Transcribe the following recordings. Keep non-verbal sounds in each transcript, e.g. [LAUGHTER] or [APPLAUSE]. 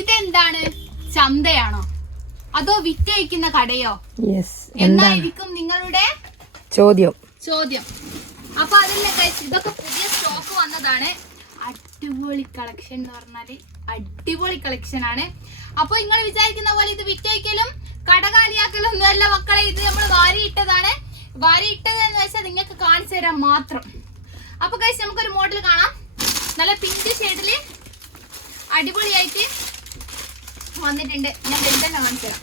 ഇതെന്താണ്? ചന്തയാണോ? അതോ വിറ്റഴിക്കുന്ന കടയോ? എന്തായിരിക്കും നിങ്ങളുടെ ചോദ്യം. ചോദ്യം. അപ്പൊ അതല്ല ഇതൊക്കെ പുതിയ സ്റ്റോക്ക് വന്നതാണ്. അടിപൊളി കളക്ഷൻ എന്ന് പറഞ്ഞാൽ അടിപൊളി കളക്ഷൻ ആണ്. അപ്പൊ നിങ്ങൾ വിചാരിക്കുന്ന പോലെ ഇത് വിറ്റഴിക്കലും കടകാലിയാക്കലും ഒന്നുമല്ല മക്കളെ ഇത് നമ്മൾ വാരിയിട്ടതാണ്. ഇട്ടതാണ് വാരി ഇട്ടത് എന്ന് വെച്ചാൽ നിങ്ങൾക്ക് കാണിച്ചു തരാൻ മാത്രം. അപ്പൊ കഴിച്ച് നമുക്കൊരു മോഡൽ കാണാം. നല്ല പിങ്ക് ഷെയ്ഡിൽ അടിപൊളിയായിട്ട് വന്നിട്ടുണ്ട്. ഞാൻ വെറുതെ കാണിച്ചു തരാം.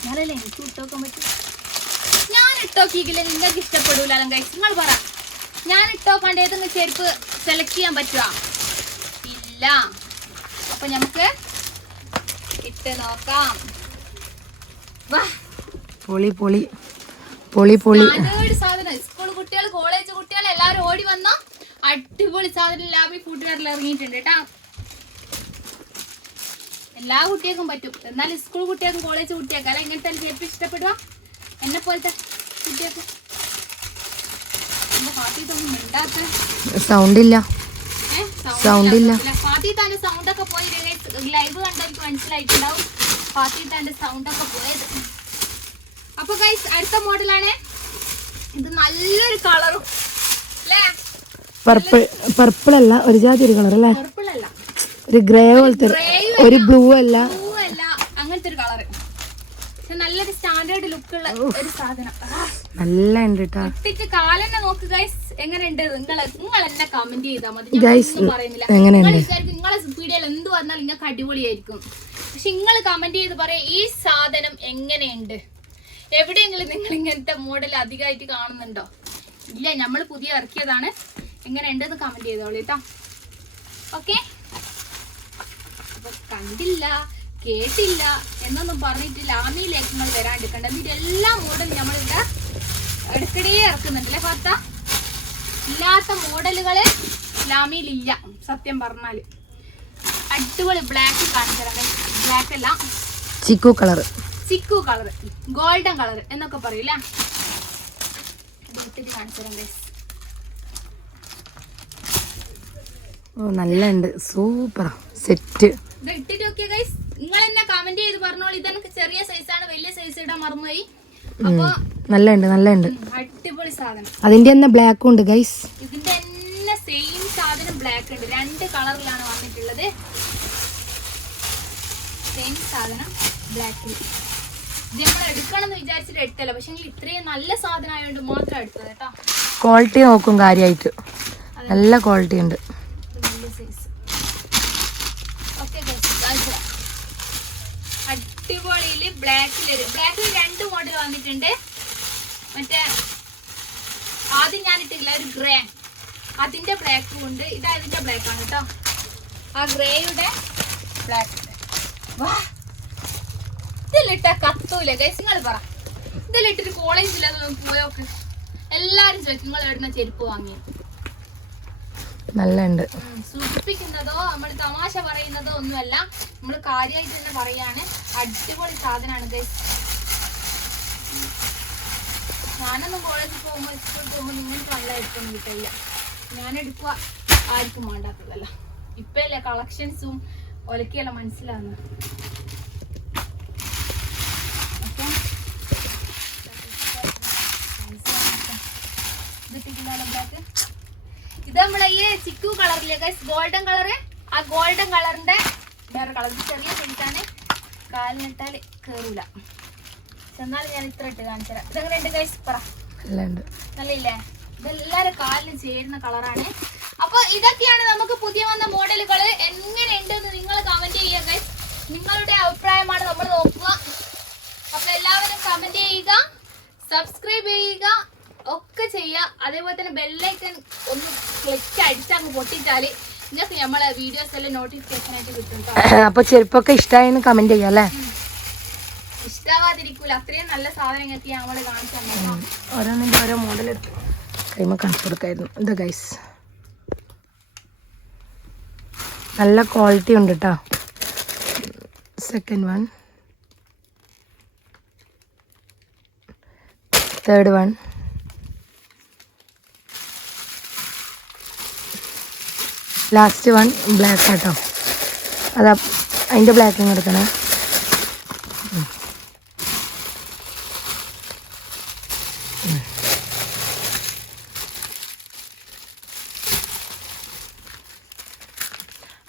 എന്നാലല്ലേ എനിക്ക് ഇട്ടോക്കാൻ പറ്റും? ഞാൻ ഇട്ടോക്കിയില്ല നിങ്ങൾക്ക് ഇഷ്ടപ്പെടൂല കഴിച്ച് നിങ്ങൾ പറ. ഞാൻ ഇട്ടോക്കാണ്ട് ഏതെങ്കിലും ചെരുപ്പ് സെലക്ട് ചെയ്യാൻ പറ്റുക ഇല്ല. അപ്പൊ നമുക്ക് ഇട്ട് നോക്കാം. വാ. പൊളി പൊളി. പൊളി പൊളി. സാധനം. സ്കൂൾ കുട്ടികൾ കോളേജ് കുട്ടികൾ എല്ലാവരും ഓടി വന്ന? അടിപൊളി സാധനം. ലാബിൽ ഫുഡ്വെയറിൽ ഇറങ്ങിയിട്ടുണ്ട് കേട്ടാ. എല്ലാ കുട്ടികൾക്കും പറ്റും. എന്നാൽ സ്കൂൾ കുട്ടികൾക്കും കോളേജ് കുട്ടികൾക്കും അല്ല ഇങ്ങനത്തെ ചെരുപ്പ് ഇഷ്ടപ്പെടുക എന്നെ പോലത്തെ കുട്ടികൾക്ക്. സൗണ്ട് ഇല്ല സൗണ്ട് ഇല്ല. ഫാത്തിത്താന്റെ സൗണ്ട് ഒക്കെ പോയി. ലൈവ് കണ്ടെനിക്ക് മനസ്സിലായിട്ടുണ്ടാവും. ഫാത്തിത്താന്റെ സൗണ്ട് ഒക്കെ പോയത്. അപ്പൊ ഗൈസ് അടുത്ത മോഡലാണ്. ഇത് നല്ലൊരു കളറും അല്ലേ? പർപ്പിൾ പർപ്പിൾ അല്ല ഒരു ജാതി ഒരു കളർ അല്ലേ? പർപ്പിൾ അല്ല. ഒരു ഗ്രേ പോലത്തെ ഒരു ബ്ലൂ അല്ല. ബ്ലൂ അല്ല. അങ്ങനത്തെ ഒരു കളർ നല്ലൊരു സ്റ്റാൻഡേർഡ് ലുക്ക് ഉള്ള ഒരു സാധനം. നല്ല ഉണ്ട് കേട്ടോ ഇട്ടിട്ട് കാലെന്നെ നോക്ക് ഗൈസ് എങ്ങനെയുണ്ട്? നിങ്ങൾ നിങ്ങൾ എന്നെ കമന്റ് ചെയ്താൽ മതി. ഒന്നും പറയുന്നില്ല. നിങ്ങളെ വീഡിയോയിൽ എന്ത് വന്നാലും നിങ്ങൾക്ക് അടിപൊളിയായിരിക്കും. പക്ഷെ നിങ്ങൾ കമന്റ് ചെയ്ത് പറയാം ഈ സാധനം എങ്ങനെയുണ്ട്? എവിടെയെങ്കിലും നിങ്ങൾ ഇങ്ങനത്തെ മോഡൽ അധികമായിട്ട് കാണുന്നുണ്ടോ? ഇല്ല നമ്മൾ പുതിയ ഇറക്കിയതാണ്. എങ്ങനെയുണ്ടെന്ന് കമന്റ് ചെയ്തോളൂ കേട്ടോ ഓക്കെ കണ്ടില്ല കേട്ടില്ല എന്നൊന്നും പറഞ്ഞിട്ട് ലാമി ലേഖങ്ങൾ വരാണ്ടിരിക്കണ്ട. എന്നിട്ട് എല്ലാ മോഡലും നമ്മളിവിടെ ഇടയ്ക്കിടെ ഇറക്കുന്നുണ്ടല്ലേ ഫാത്ത? ഇല്ലാത്ത മോഡലുകൾ ലാമിയിലില്ല സത്യം പറഞ്ഞാൽ. അടിപൊളി ബ്ലാക്ക് കാണിച്ചു ബ്ലാക്ക് അല്ല. Chikoo colour chikoo colour golden colour എന്നൊക്കെ പറയൂല ഇട്ടിട്ട് കാണിച്ചു തരാം. ഓ നല്ല ഉണ്ട് സൂപ്പറാ. സെറ്റ്. ഇത് ഇട്ടിട്ട് നോക്കിയ ഗൈസ് നിങ്ങൾ എന്നെ കമന്റ് ചെയ്ത് പറഞ്ഞോളൂ. ഇതെനിക്ക് ചെറിയ സൈസാണ് വലിയ സൈസ് ഇടാൻ മറന്നുപോയി. അപ്പൊ നല്ല ഉണ്ട് നല്ല ഉണ്ട് അടിപൊളി സാധനം. അതിന്റെ തന്നെ ബ്ലാക്കും ഉണ്ട് ഗൈസ് ഇതിന്റെ തന്നെ സെയിം സാധനം ബ്ലാക്ക് ഉണ്ട്. രണ്ട് കളറിലാണ് വന്നിട്ടുള്ളത്. സെയിം സാധനം ബ്ലാക്കിൽ ഇത് നമ്മൾ എടുക്കണം എന്ന് വിചാരിച്ചിട്ട് എടുത്തല്ല പക്ഷെ ഇത്രയും നല്ല സാധനം ആയതുകൊണ്ട് മാത്രം എടുത്തത് കേട്ടോ. ക്വാളിറ്റി നോക്കും കാര്യമായിട്ട് നല്ല ക്വാളിറ്റി ഉണ്ട്. അടിപൊളിയിൽ ബ്ലാക്കിൽ ബ്ലാക്കിൽ രണ്ട് മോഡൽ വന്നിട്ടുണ്ട്. മറ്റേ ആദ്യം ഞാൻ ഇട്ടില്ല ഒരു ഗ്രേ അതിന്റെ ബ്ലാക്കും ഉണ്ട്. ഇത് അതിന്റെ ബ്ലാക്ക് ആണ് കേട്ടോ. ആ ഗ്രേയുടെ ബ്ലാക്ക് വാ. ഇതിലിട്ട കത്തൂല. ഗൈസ് നിങ്ങൾ പറ. ഇതിലിട്ടൊരു കോളേജിൽ പോയോക്ക് എല്ലാരും ചോദിക്കും നിങ്ങൾ എവിടുന്ന ചെരുപ്പ് വാങ്ങി നല്ലുണ്ട്. സൂചിപ്പിക്കുന്നതോ നമ്മൾ തമാശ പറയുന്നതോ ഒന്നുമല്ല. നമ്മൾ കാര്യമായിട്ട് തന്നെ പറയാണ്. അടിപൊളി സാധനമാണ് ഗൈസ് ഞാനൊന്നും കോളേജിൽ പോകുമ്പോൾ സ്കൂളിൽ പോകുമ്പോൾ നിങ്ങൾക്ക് നല്ല എടുക്കൊന്നും കിട്ടില്ല ഞാൻ എടുക്കുക ആർക്കും വേണ്ടാത്തതല്ല. ഇപ്പല്ലേ കളക്ഷൻസും ഒലക്കിയല്ല മനസ്സിലാവുന്നത് അപ്പം ഇത് നമ്മളെ ഈ ചിക്കു കളറിലേക്ക് ഗോൾഡൻ കളറ് ആ ഗോൾഡൻ കളറിന്റെ വേറെ കളർ ചെറിയ പിടിക്കാണ് കാലിനിട്ടാൽ കേറൂല. എന്നാലും ഞാൻ ഇത്ര ഇട്ട് കാണിച്ചു തരാം. ഇതെങ്ങനെയുണ്ട് ഗൈസ് പറ. നല്ല നല്ലില്ലേ ഇതെല്ലാരും കാലിന് ചേരുന്ന കളറാണ് അപ്പൊ ഇതൊക്കെയാണ് നമുക്ക് പുതിയ വന്ന മോഡലുകൾ എങ്ങനെയുണ്ട് എന്ന് നിങ്ങൾ കമന്റ് ചെയ്യുക ഗൈസ് നിങ്ങളുടെ അഭിപ്രായമാണ് നമ്മൾ നോക്കുക. അപ്പൊ എല്ലാവരും കമന്റ് ചെയ്യുക സബ്സ്ക്രൈബ് ചെയ്യുക ചെയ്യുക അതേപോലെ തന്നെ ബെല്ലൈക്കൺ ഒന്ന് ക്ലിക്ക് അടിച്ചങ്ങ് പൊട്ടിച്ചാൽ നിങ്ങൾക്ക് നമ്മളെ വീഡിയോസ് എല്ലാം നോട്ടിഫിക്കേഷൻ ആയിട്ട് കിട്ടും [COUGHS] അപ്പൊ ചെരുപ്പൊക്കെ ഇഷ്ടമായെന്ന് കമന്റ് ചെയ്യാം അല്ലേ? ഇഷ്ടാവാതിരിക്കൂല. അത്രയും നല്ല സാധനങ്ങൾക്ക് നമ്മൾ കാണിച്ചു ഓരോന്നിന്റെ ഓരോ മോഡൽ എടുത്തു കൈമ കാണിച്ചു കൊടുക്കായിരുന്നു. എന്താ ഗൈസ് നല്ല ക്വാളിറ്റി ഉണ്ട് കേട്ടോ second one third one last one black ആട്ടോ. അതാ അതിന്റെ ബ്ലാക്ക് എടുക്കണേ.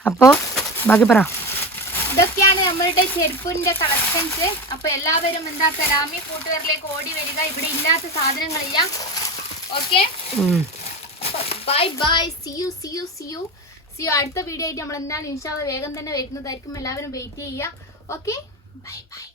അപ്പോൾ ബാക്കി പറ. ഇതൊക്കെയാണ് നമ്മളുടെ ചെരുപ്പിന്റെ കളക്ഷൻസ് അപ്പൊ എല്ലാവരും എന്താ കലാമി കൂട്ടുകാരിലേക്ക് ഓടി വരിക. ഇവിടെ ഇല്ലാത്ത സാധനങ്ങളില്ല. Okay. Bye bye see you see you see you see അടുത്ത വീഡിയോ ആയിട്ട് നമ്മൾ എന്താണ് ഇൻഷാല്ല വേഗം തന്നെ വരുന്നതായിരിക്കും. എല്ലാവരും വെയിറ്റ് ചെയ്യുക. Okay bye by